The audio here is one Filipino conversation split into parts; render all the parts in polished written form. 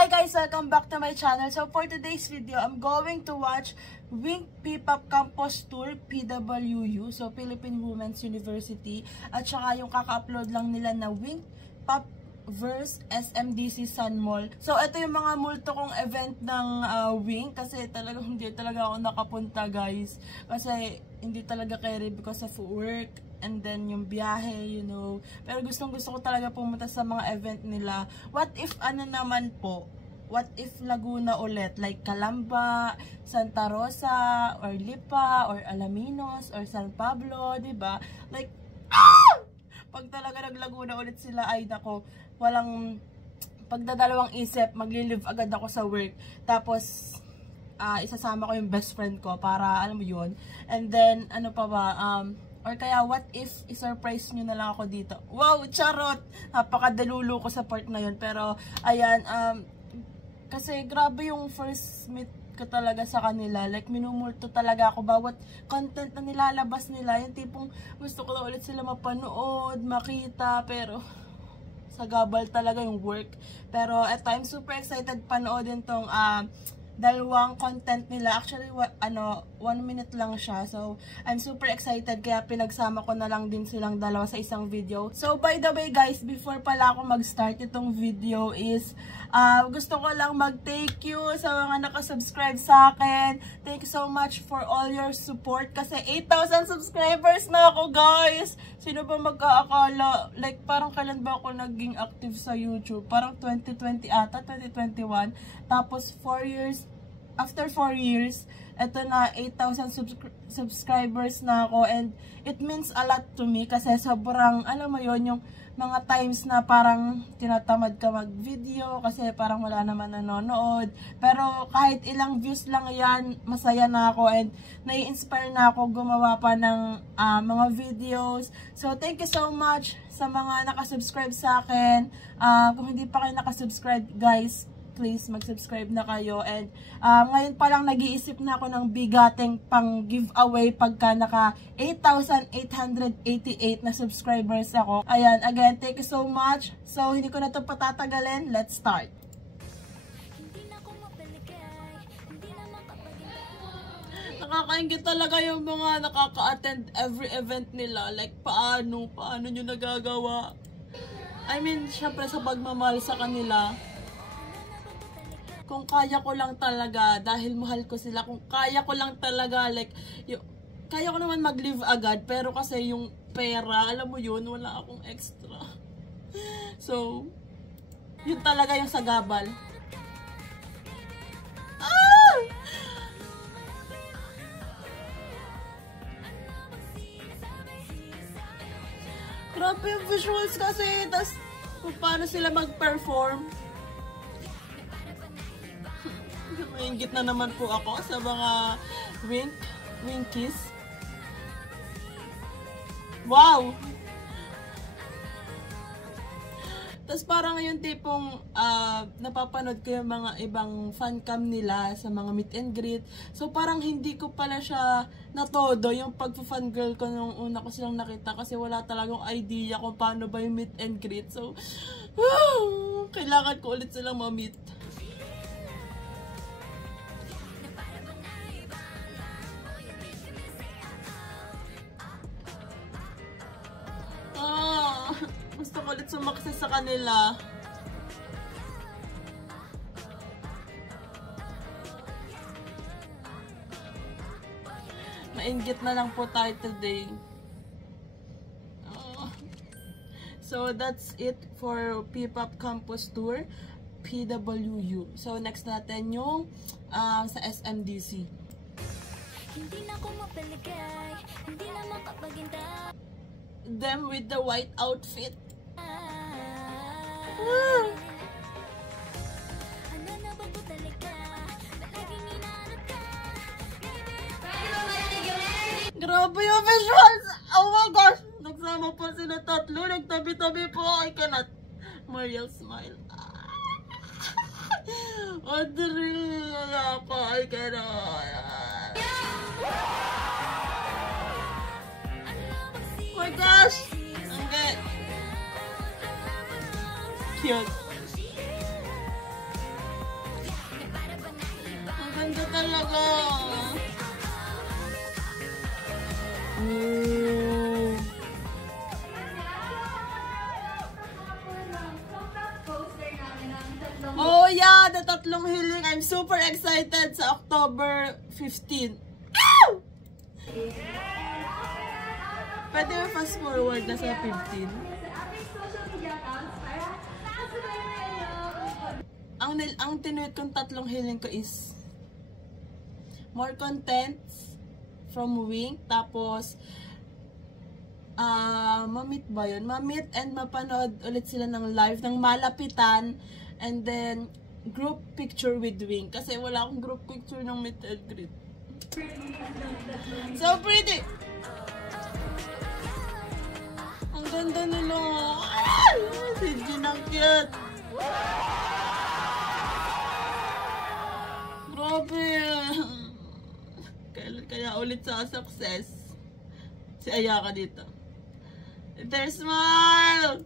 Hi guys! Welcome back to my channel. So for today's video, I'm going to watch Wink P-Pop Campus Tour PWU. So Philippine Women's University. At saka yung kaka-upload lang nila na Wink Pop vs SMDC Sun Mall. So ito yung mga multo kong event ng Wink. Kasi hindi talaga ako nakapunta guys. Kasi hindi talaga carry because of work. And then yung biyahe, you know. Pero gusto ko talaga pumunta sa mga event nila. What if What if Laguna ulit? Like Calamba, Santa Rosa, or Lipa, or Alaminos, or San Pablo, diba? Like, pag talaga nag-Laguna ulit sila, ay nako, walang pagdadalawang isip, magli-live agad ako sa work. Tapos, isasama ko yung best friend ko para, alam mo yun. And then, ano pa ba, or kaya, what if i-surprise nyo na lang ako dito? Wow, charot! Napakadalulo ko sa part na yun. Pero, ayan, kasi grabe yung first meet ko talaga sa kanila. Like, minumulto talaga ako. Bawat content na nilalabas nila, yung tipong gusto ko na ulit sila mapanood, makita. Pero, sagabal talaga yung work. Pero, eto, I'm super excited panoodin tong, dalawang content nila. Actually, 1 minute lang siya. So, I'm super excited. Kaya pinagsama ko na lang din silang dalawa sa isang video. So, by the way guys, before pala ako mag-start itong video is, gusto ko lang mag-thank you sa mga nakasubscribe sa akin. Thank you so much for all your support. Kasi 8,000 subscribers na ako guys. Sino ba mag-aakala? Like, parang kailan ba ako naging active sa YouTube? Parang 2020 ata, 2021. Tapos, 4 years, after 4 years, eto na 8,000 subscribers na ako. And it means a lot to me kasi sobrang, alam mo yon, yung mga times na parang tinatamad ka mag-video kasi parang wala naman nanonood. Pero kahit ilang views lang yan, masaya na ako and nai-inspire na ako gumawa pa ng mga videos. So thank you so much sa mga nakasubscribe sa akin. Kung hindi pa kayo nakasubscribe guys, please mag-subscribe na kayo. And ngayon pa lang nag-iisip na ako ng bigating pang giveaway pagka naka 8,888 na subscribers ako. Ayan, again, thank you so much. So, hindi ko na ito patatagalin. Let's start. Nakakaingit talaga yung mga nakaka-attend every event nila. Like, paano nyo nagagawa? I mean, syempre sa pagmamahal sa kanila. Kung kaya ko lang talaga, dahil mahal ko sila, kung kaya ko lang talaga, like, kaya ko naman mag-live agad, pero kasi yung pera, alam mo yun, wala akong extra. So, yun talaga yung sagabal. Grabe yung visuals kasi, tas kung paano sila mag-perform. Maingit na naman po ako sa mga Winkies. Wow! Tapos parang yung tipong napapanood ko yung mga ibang fancam nila sa mga meet and greet. So parang hindi ko pala siya natodo yung pag-fangirl ko nung una ko silang nakita kasi wala talagang idea kung paano ba yung meet and greet. So, kailangan ko ulit silang ma-meet. Gusto ko ulit sumakses sa kanila. Mainggit na lang po tayo today. So that's it for P-Pop Campus Tour PWU. So next natin yung sa SMDC. Hindi na ako mapaligay, hindi na makapaghintay. Them with the white outfit. Grabe yung visuals! Oh my gosh! Nagsama pa sila tatlo. Nagtabi-tabi po. I cannot. Mariel smile. Audrey! Wala pa. I cannot. Oh my gosh! Ang good. Cute. talaga. Oh. Oh yeah, the tatlong hiling. I'm super excited sa October 15. Ow! Pwede mo fast forward na sa 15. Ang tinuit kong tatlong hiling ko is more contents from Wink, tapos ma-meet ba yun? Ma-meet and mapanood ulit sila ng live ng malapitan, and then group picture with Wink kasi wala akong group picture ng meet and greet. So pretty! Ang ganda nila. Si Jin ang cute. Grabe. Kailan kaya ulit sa success si Ayaka dito? Their smile!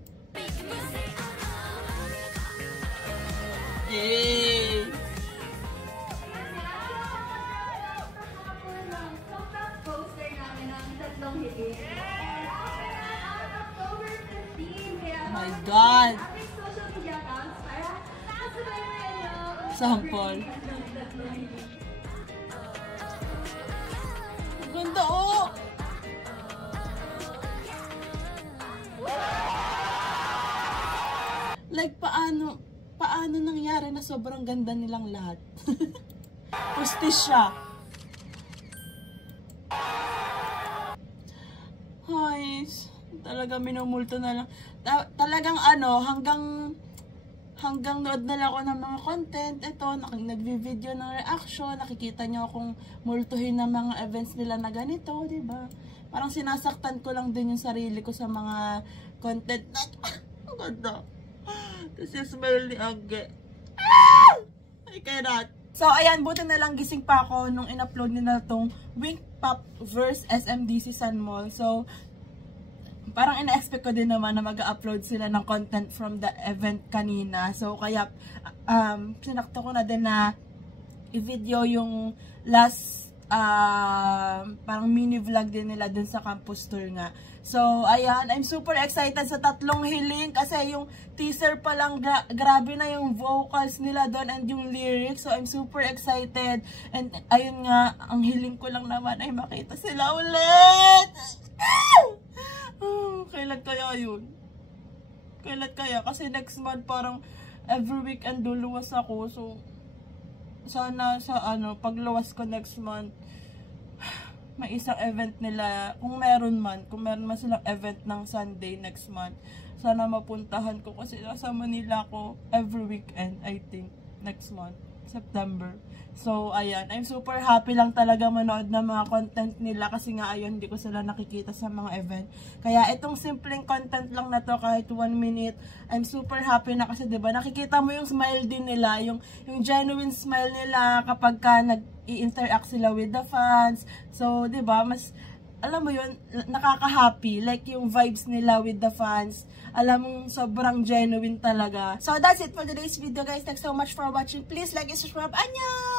Hey! Oh my God! Sample. Ang ganda, oh! Like, paano nangyari na sobrang ganda nilang lahat? Prestige siya. Ay, talaga minumulto na lang. Talagang hanggang nood na lang ako ng mga content. Ito, nagvi-video ng reaction. Nakikita nyo akong multuhin ng mga events nila na ganito, diba? Parang sinasaktan ko lang din yung sarili ko sa mga content na, ang ganda. This is smell ni Angge. I cannot. So, ayan, buti na lang gising pa ako nung in-upload nila tong Wink Pop vs SMDC Sun Mall. So, parang ina-expect ko din naman na mag-upload sila ng content from the event kanina. So, kaya, sinakto ko na din na i-video yung last, parang mini vlog din nila dun sa campus tour nga. So, ayan, I'm super excited sa tatlong hiling kasi yung teaser pa lang, grabe na yung vocals nila doon and yung lyrics. So, I'm super excited. And, ayun nga, ang hiling ko lang naman ay makita sila ulit! Kailan kaya yun? Kailan kaya? Kasi next month parang every weekend luluwas ako. So, sana sa pagluwas ko next month, may isang event nila, kung meron man silang event ng Sunday next month, sana mapuntahan ko kasi nasa Manila ko every weekend, I think, next month, September. So, ayan, I'm super happy lang talaga manood ng mga content nila kasi nga, ayun, hindi ko sila nakikita sa mga event. Kaya, itong simpleng content lang na to, kahit 1 minute, I'm super happy na kasi, diba, nakikita mo yung smile din nila, yung genuine smile nila kapag ka nag-i-interact sila with the fans. So, diba, mas, alam mo yun, nakaka-happy. Like, yung vibes nila with the fans. Alam mong sobrang genuine talaga. So, that's it for today's video, guys. Thanks so much for watching. Please like and subscribe. Annyeong!